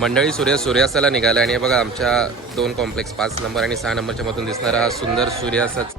मंडळी सूर्य सूर्यास्ताला निघाला आणि बघा आमच्या दोन कॉम्प्लेक्स पाच नंबर आणि सहा नंबरच्या मधून दिसणारा हा सुंदर सूर्यास्त.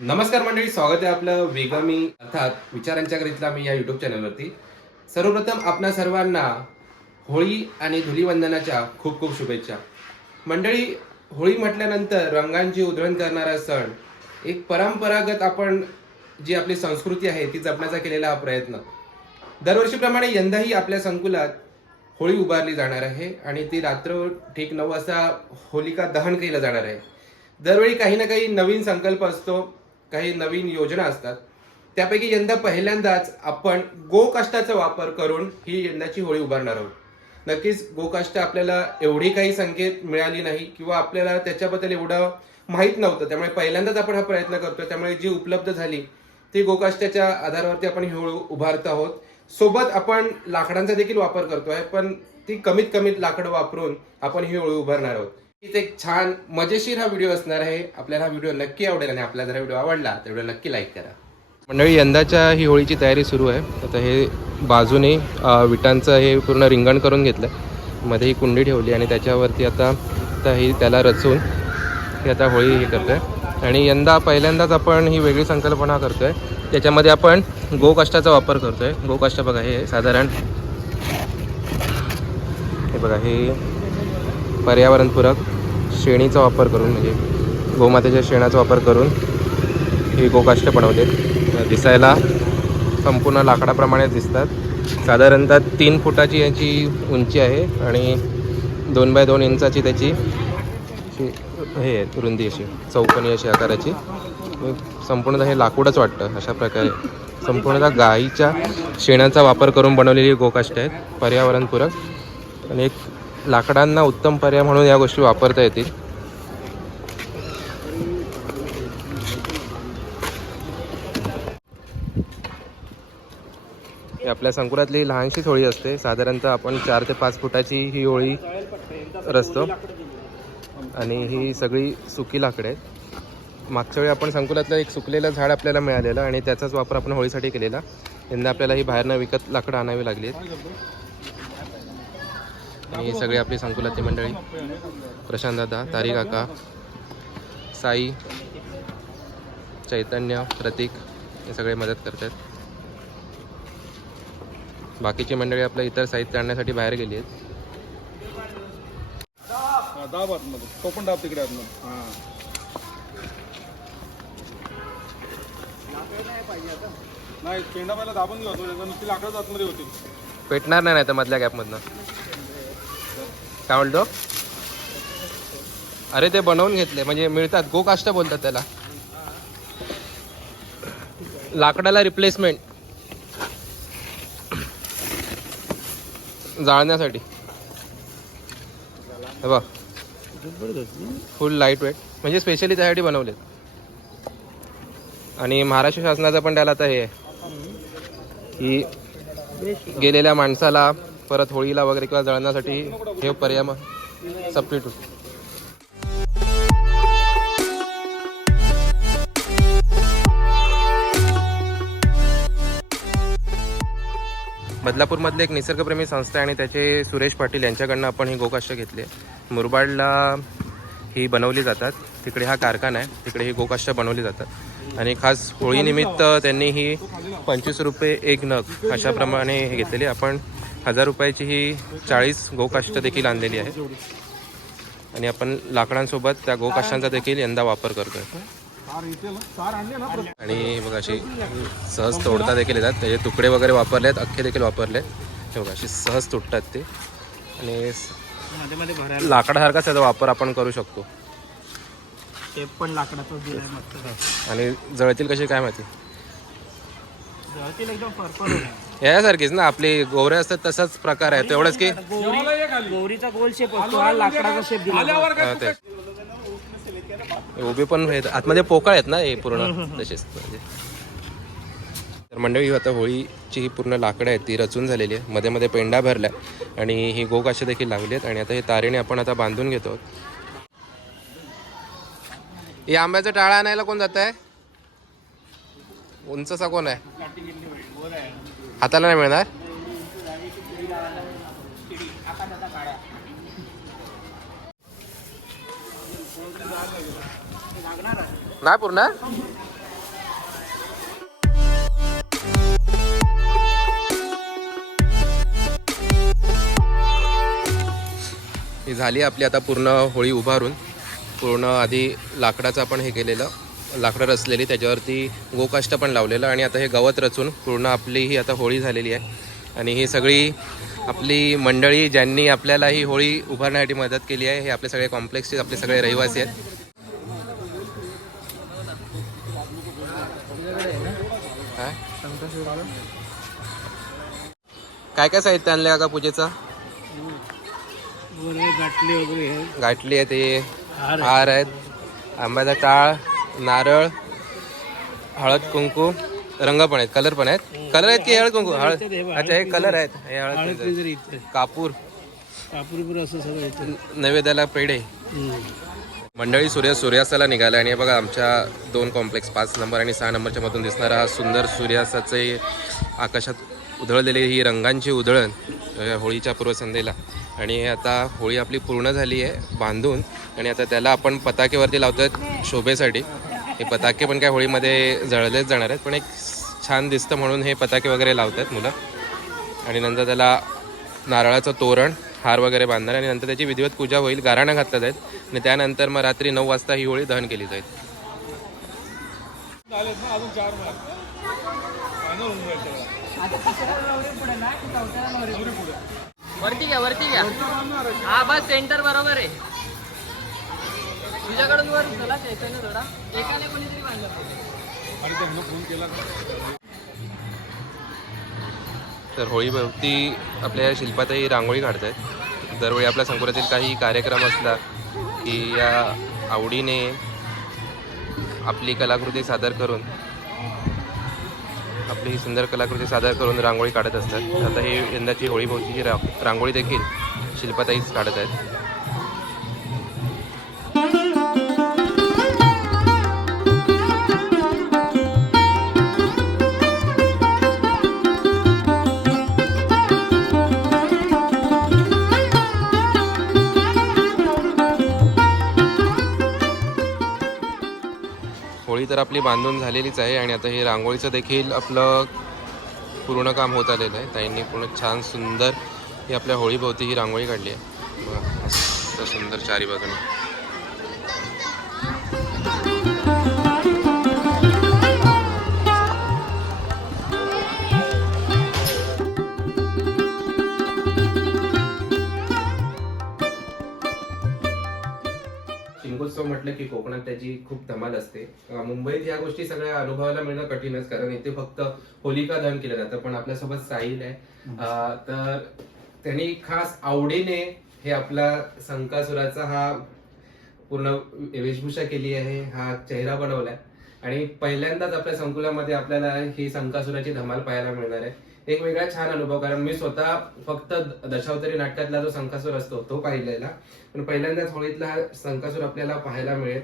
नमस्कार मंडळी स्वागत आहे आपलं वेगामी अर्थात विचारांच्या करीतला मी या युट्यूब चॅनलवरती सर्वप्रथम आपणा सर्वांना होळी आणि धुलीवंदनाच्या खूप खूप शुभेच्छा. मंडळी होळी म्हटल्यानंतर रंगांची उधळण करणारा सण एक परंपरागत आपण जी आपली संस्कृती आहे ती जपण्याचा केलेला हा प्रयत्न. दरवर्षीप्रमाणे यंदाही आपल्या संकुलात होळी उभारली जाणार आहे आणि ती रात्र ठीक नऊ वाजता होलिका दहन केलं जाणार आहे. दरवेळी काही ना काही नवीन संकल्प असतो काही नवीन योजना असतात. त्यापैकी यंदा पहिल्यांदाच आपण गोकाष्टाचा वापर करून ही यंदाची होळी उभारणार आहोत. नक्कीच गोकाष्ट आपल्याला एवढी काही संकेत मिळाली नाही किंवा आपल्याला त्याच्याबद्दल एवढं माहीत नव्हतं. त्यामुळे पहिल्यांदाच आपण हा प्रयत्न करतोय. त्यामुळे जी उपलब्ध झाली ती गोकाष्टाच्या आधारावरती आपण ही होळी उभारत आहोत. सोबत आपण लाकडांचा देखील वापर करतोय पण ती कमीत कमीत लाकडं वापरून आपण ही होळी उभारणार आहोत. हीच एक छान मजेशीर हा व्हिडिओ असणार आहे. आपल्याला हा व्हिडिओ नक्की आवडेल आणि आपल्याला जर व्हिडिओ आवडला तर व्हिडिओ नक्की लाईक करा. मंडळी यंदाच्या ही होळीची तयारी सुरू आहे. आता हे बाजूने विटांचं हे पूर्ण रिंगण करून घेतलं मध्ये ही कुंडी ठेवली आणि त्याच्यावरती आता आता ही त्याला रचून ही आता होळी हे करतोय. आणि यंदा पहिल्यांदाच आपण ही वेगळी संकल्पना करतोय. त्याच्यामध्ये आपण गोकाष्टाचा वापर करतोय. गोकाष्ट बघा हे साधारण हे बघा हे पर्यावरणपूरक शेणीचा वापर करून म्हणजे गोमातेच्या शेणाचा वापर करून ही गोकाष्ट बनवते दिसायला संपूर्ण लाकडाप्रमाणे दिसतात. साधारणतः तीन फुटाची याची उंची आहे आणि दोन बाय दोन इंचाची त्याची हे आहे रुंदी अशी चौकोनी अशी आकाराची. संपूर्णतः हे लाकूडच वाटतं अशा प्रकारे. संपूर्णतः गाईच्या शेणाचा वापर करून बनवलेली गोकाष्ट आहेत पर्यावरणपूरक. आणि एक लाकडांना उत्तम पर्याय म्हणून या गोष्टी वापरता येतील. ही आपल्या संकुलातली लहानशी होळी असते. साधारणतः आपण चार ते पाच फुटाची ही होळी रचतो. आणि ही सगळी सुकी लाकडं आहेत. मागच्या वेळी आपण संकुलातलं एक सुकलेलं झाड आपल्याला मिळालेलं आणि त्याचाच वापर आपण होळीसाठी केलेला. यंदा आपल्याला ही बाहेरनं विकत लाकडं आणावी लागली आहेत. आणि सगळी आपली संकुलातली मंडळी. प्रशांत दादा तारी काका साई चैतन्य प्रतीक हे सगळे मदत करतात बाकीची मंडळी आपलं इतर साहित्य आणण्यासाठी बाहेर गेली आहेत. दाब आतमध्ये. तो पण दाब तिकडे आतमध्ये. हा. नाही पेंडा पहिला दाबून घेऊ तो त्याचं नुसती लाकडं आतमध्ये होती. पेटणार नाही तर मधल्या गॅपमधनं. काय म्हणतो? अरे ते बनवून घेतले. म्हणजे मिळतात. गोकाष्ट बोलतात त्याला. लाकडाला रिप्लेसमेंट जाळण्यासाठी. हे बघ. फुल लाइट वेट म्हणजे स्पेशली त्यासाठी बनवलेत. आणि महाराष्ट्र शासनाचं पण त्याला आता हे आहे. की गेलेल्या माणसाला परत होळीला वगैरे किंवा जळण्यासाठी हे पर्याय सबस्टिट्यूट बदलापूरमधले एक निसर्गप्रेमी संस्था आहे आणि त्याचे सुरेश पाटील यांच्याकडनं आपण ही गोकाष्ट घेतले मुरबाडला ही बनवली जातात. तिकडे हा कारखाना आहे. तिकडे ही गोकाष्ट बनवली जातात. आणि खास होळीनिमित्त त्यांनी ही पंचवीस रुपये एक नग अशाप्रमाणे हे घेतलेली आपण हजार रुपयाची ही चाळीस गोकाष्ट देखील आणलेली आहे. आणि आपण लाकडांसोबत त्या गोकाष्टांचा देखील यंदा वापर करतोय. आणि बघा अशी सहज तोडता देखील येतात. त्याचे तुकडे वगैरे वापरले आहेत अख्खे देखील वापरले आहेत हे बघा अशी सहज तुटतात ते. आणि लाकडासारखाच त्याचा वापर आपण करू शकतो. पण लाकडाचा आणि जळतील कशी काय माहिती? जळतील एकदम फरफर यासारखीच ना आपली गोवरे असतात तसाच प्रकार आहे. तेवढंच की गौरीचा गोल शेप असतो. हा लाकडाचा शेप दिला उभे पण आहेत. आतमध्ये पोकळ आहेत ना हे पूर्ण? तसेच म्हणजे. तर मंडळी आता होळीची ही पूर्ण लाकडं आहेत ती रचून झालेली आहे मध्ये मध्ये पेंडा भरला आणि ही गोकाशी देखील लावली आहेत. आणि आता हे तारेने आपण आता बांधून घेतो. हे आंब्याचा टाळा आणायला कोण जात आहे उंचसा कोण आहे? हाताला नाही मिळणार? नाही पूर्ण? ही झाली आपली आता पूर्ण होळी उभारून. पूर्ण आधी लाकडाचं आपण हे केलेलं. लाकडं रचलेली त्याच्यावरती गोकाष्ट पण लावलेलं आणि आता हे गवत रचून पूर्ण आपली ही आता होळी झालेली आहे. आणि ही सगळी आपली मंडळी ज्यांनी आपल्याला ही होळी उभारण्यासाठी मदत केली आहे हे आपले सगळे कॉम्प्लेक्सचे आपले सगळे रहिवासी आहेत. काय काय साहित्य आणलं का पूजेचं? गाठले वगैरे गाठली आहे ते. हार आहेत. आंब्याचा टाळ नारळ हळद कुंकू रंग पण आहेत कलर पण आहेत. कलर आहेत की हळद कुंकू? हळद अच्छा हे कलर आहेत. हे हळद. कापूर. कापुरीपूर असं सगळं नैवेद्याला पेढे. मंडळी सूर्य सूर्यास्ताला निघाला आणि हे बघा आमच्या दोन कॉम्प्लेक्स पाच नंबर आणि सहा नंबरच्या मधून दिसणारा हा सुंदर सूर्यास्ताचे आकाशात उधळलेली ही रंगांची उधळण होळीच्या पूर्वसंध्येला. आणि आता होळी आपली पूर्ण झाली आहे बांधून. आणि आता त्याला आपण पताकेवरती लावतो शोभेसाठी. हे पताके पण काय होळीमध्ये जळलेच जाणार आहेत पण एक छान दिसतं म्हणून हे पताके वगैरे लावत आहेत मुलं. आणि नंतर त्याला नारळाचं तोरण हार वगैरे बांधणार आणि नंतर त्याची विधिवत पूजा होईल गाराणं घातलं जाईल. आणि त्यानंतर मग रात्री नऊ वाजता ही होळी दहन केली जाईल. वरती घ्या वरती घ्या. हा बस सेंटर बरोबर आहे. तुझ्याकडून वर चला चैतन्य थोडा एकाने कोणीतरी बांधलं फोन केला? तर होळीभोवती आपल्या या शिल्पातही रांगोळी काढत आहेत दरवेळी आपल्या संकुलातील काही कार्यक्रम असला की या आवडीने आपली कलाकृती सादर करून आपली ही सुंदर कलाकृती सादर करून रांगोळी काढत असतात. आता ही यंदाची होळीभोवतीची रा रांगोळी देखील शिल्पाताईच काढत आहेत. आपली बांधून झालेलीच आहे आणि आता हे रांगोळीचं देखील आपलं पूर्ण काम होत आलेलं आहे. ताईंनी पूर्ण छान सुंदर ही आपल्या होळीभोवती ही रांगोळी काढली आहे. बघा, सुंदर चारी बाजूने. म्हटलं की कोकणात त्याची खूप धमाल असते. मुंबईत या गोष्टी सगळ्या अनुभवायला मिळणं कठीणच कारण इथे फक्त होलिका दहन केलं जातं पण आपल्यासोबत साहिल आहे. तर त्यांनी खास आवडीने हे आपला संकासुराचा हा पूर्ण वेशभूषा केली आहे हा चेहरा बनवलाय. आणि पहिल्यांदाच आपल्या संकुलामध्ये आपल्याला ही संकासुराची धमाल पाहायला मिळणार आहे. एक वेगळा छान अनुभव कारण मी स्वतः फक्त दशावतारी नाटकातला जो संकासूर असतो तो पाहिलेला. पण पहिल्यांदाच होळीतला हा संकासूर आपल्याला पाहायला मिळेल.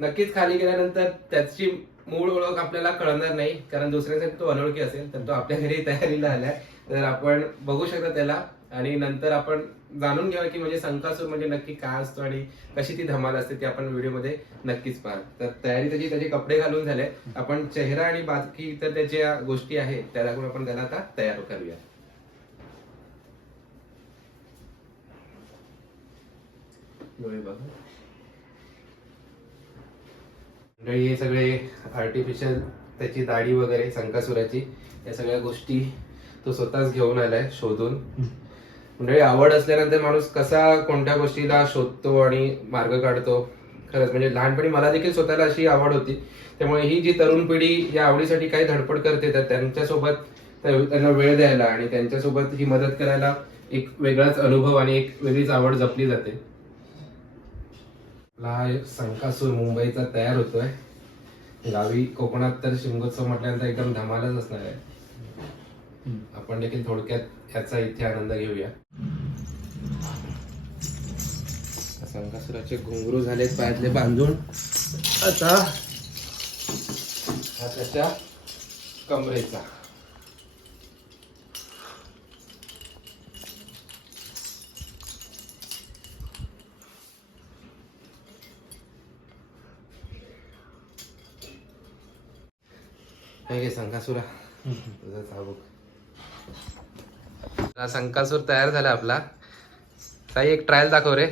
नक्कीच खाली गेल्यानंतर त्याची मूळ ओळख आपल्याला कळणार नाही कारण दुसऱ्यासाठी तो अनोळखी असेल तर तो आपल्या घरी तयारीला आलाय. तर आपण बघू शकता त्याला आणि नंतर आपण जाणून घ्यावं की म्हणजे संकासूर म्हणजे नक्की काय असतो आणि कशी ती धमाल असते ती आपण व्हिडिओमध्ये नक्कीच पाहा तर तयारी त्याची त्याचे कपडे घालून झाले. आपण चेहरा आणि बाकी इतर त्याच्या गोष्टी आहेत त्या दाखवून आपण त्याला आता तयार करूया. मंडळी हे सगळे आर्टिफिशियल त्याची दाढी वगैरे संकासुराची या सगळ्या गोष्टी तो स्वतःच घेऊन आलाय शोधून. म्हणजे आवड असल्यानंतर माणूस कसा कोणत्या गोष्टीला शोधतो आणि मार्ग काढतो? खरंच म्हणजे लहानपणी मला देखील स्वतःला अशी आवड होती. त्यामुळे ही जी तरुण पिढी या आवडीसाठी काही धडपड करते तर त्यांच्यासोबत त्यांना वेळ द्यायला आणि त्यांच्यासोबत ही मदत करायला एक वेगळाच अनुभव आणि एक वेगळीच आवड जपली जाते. हा संकासूर मुंबईचा तयार होतोय. गावी कोकणात तर शिमगोत्सव म्हटल्यानंतर एकदम धमालच असणार आहे. आपण देखील थोडक्यात याचा इथे आनंद घेऊया. संकासुराचे घुंगरू झालेत पायातले बांधून. आता हा त्याच्या कमरेचा. हे संकासुरा तुझा चाबूक शंकासूर संकासूर तयार झाला आपला. काही एक ट्रायल दाखव रे.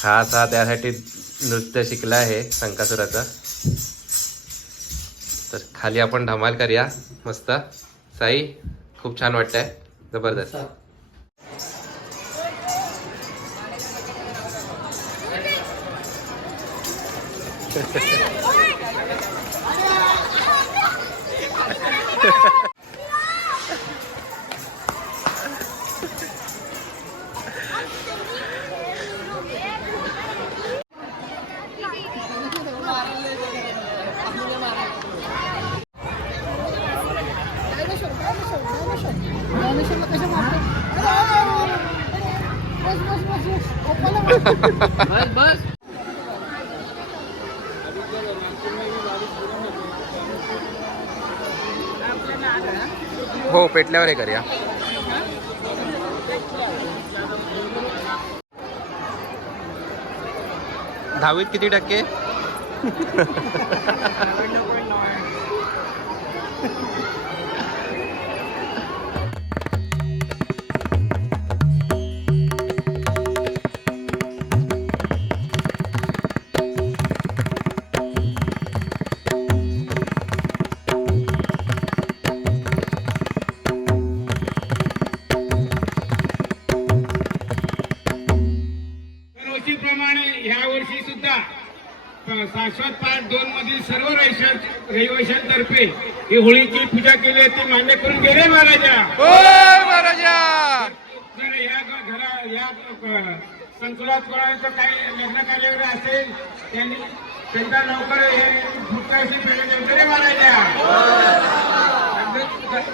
खास हा त्यासाठी नृत्य शिकला आहे संकासुराचा तर खाली आपण धमाल करूया. मस्त. साई खूप छान वाटतंय. जबरदस्त. बस बस हो पेटल्यावर हे करूया. दहावीत किती टक्के? ही होळीची पूजा केली ती मान्य करून गेले महाराजा. जर या घरा या संकुलात कोणाचं काही लग्न कार्य वगैरे असेल त्यांनी त्यांचा लवकर हे महाराजा.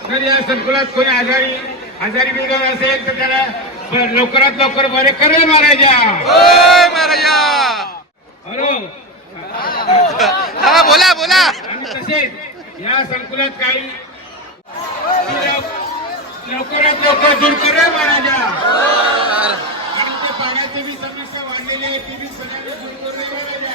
जर- या संकुलात कोणी आजारी आजारी बिलगत असेल तर त्याला लवकरात लवकर बरे करे महाराजा. हॅलो. हा बोला बोला. आणि तसेच या संकुलात काही लवकरात लवकर दूर करे महाराजा. आणि ते पाण्याची बी समस्या वाढलेली आहे ती बी सगळ्यांनी दूर करू नये महाराजा.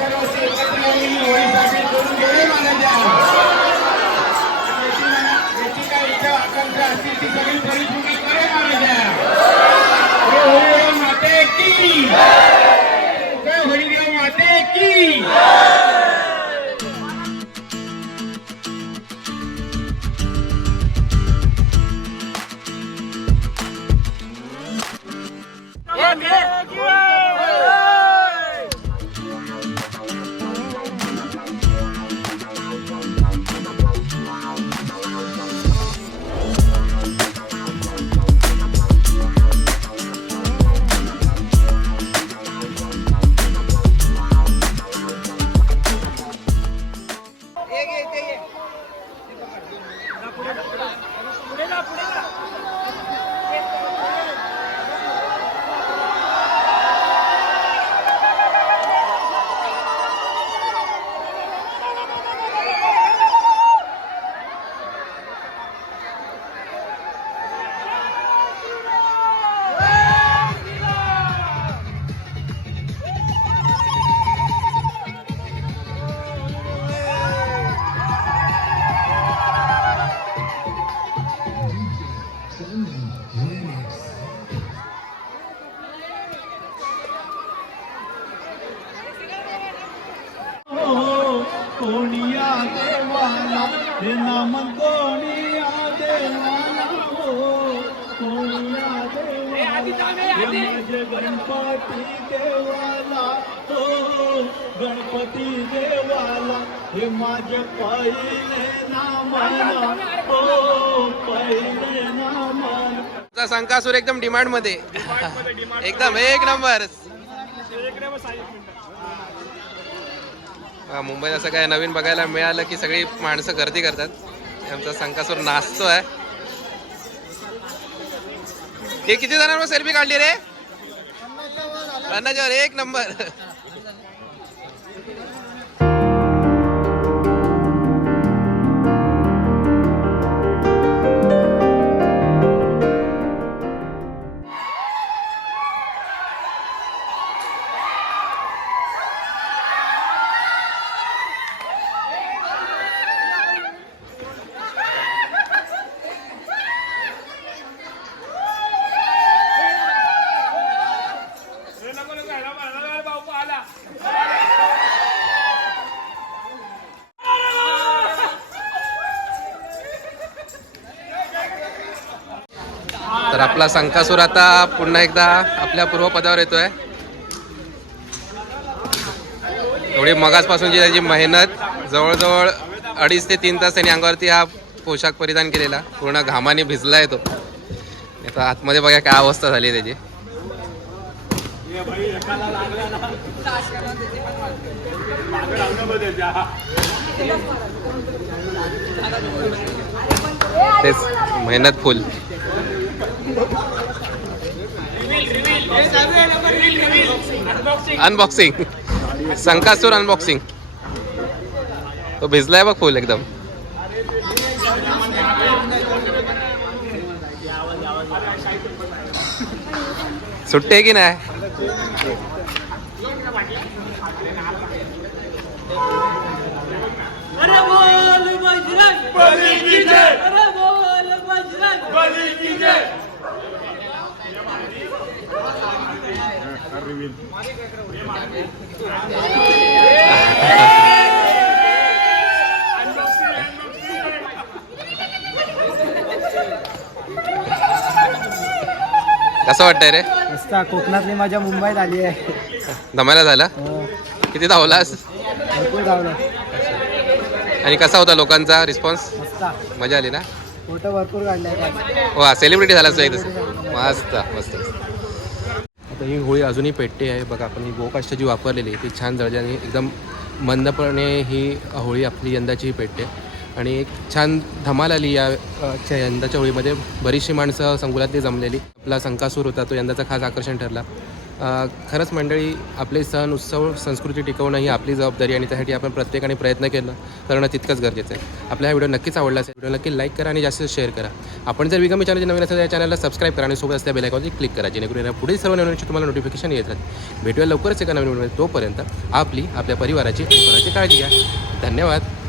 तर सर्व एकत्र होळी करून गेले महाराजा. याची काही असतील ती सगळी परिपूर्ण करे महाराजा. हो, हो, माते की. माते गणपती देवाला हो गणपती देवाला हे माझ्या पहिले नामाला हो पहिले नामाला तुमचा संकासूर एकदम डिमांडमध्ये. एकदम एक नंबर मुंबईत असं काय नवीन बघायला मिळालं की सगळी माणसं गर्दी करतात. आमचा संकासूर नाचतो आहे हे किती जणांवर सेल्फी काढली रे? पन्नासवर एक नंबर. तर आपला संकासूर आता पुन्हा एकदा आपल्या पूर्वपदावर येतोय. एवढी मगासपासूनची त्याची मेहनत जवळजवळ अडीच ते तीन तास त्यांनी अंगावरती हा पोशाख परिधान केलेला. पूर्ण घामाने भिजला येतो आता आतमध्ये बघा काय अवस्था झाली त्याची. तेच मेहनत फुल. अनबॉक्सिंग संकासूर अनबॉक्सिंग तो भिजलाय बघ फुल एकदम। सुट्टे की नाही कसं वाटतंय रे? मस्त कोकणातली माझ्या मुंबईत आली आहे. दमायला झालं? किती धावलास भरपूर धावलं. आणि कसा होता लोकांचा रिस्पॉन्स मस्त. मजा आली ना? फोटो भरपूर काढले हो सेलिब्रिटी झाला. तू मस्त मस्त. तर ही होळी अजूनही पेटते आहे. बघा आपण ही गोकाष्ट जी वापरलेली आहे ती छान दर्जाने एकदम मंदपणे ही होळी आपली यंदाची पेटते. आणि एक छान धमाल आली या यंदाच्या होळीमध्ये. बरीचशी माणसं संकुलातली जमलेली. आपला संकासूर होता तो यंदाचा खास आकर्षण ठरला. खरंच मंडळी आपले सण उत्सव संस्कृती टिकवणं ही आपली जबाबदारी आणि त्यासाठी आपण प्रत्येकाने प्रयत्न केलं करणं तितकंच गरजेचं आहे. आपला हा व्हिडिओ नक्कीच आवडला असेल व्हिडिओ नक्की लाईक करा आणि जास्त शेअर करा. आपण जर विगमी चॅनल नवीन असेल तर या चॅनलला सबस्क्राईब करा आणि सोबत असल्या बेलायकॉनची क्लिक करा जेणेकरून या पुढील सर्व नवीन तुम्हाला नोटिफिकेशन येत राहतील भेटूया लवकरच एका नवीन तोपर्यंत आपली आपल्या परिवाराची आणि काळजी घ्या. धन्यवाद.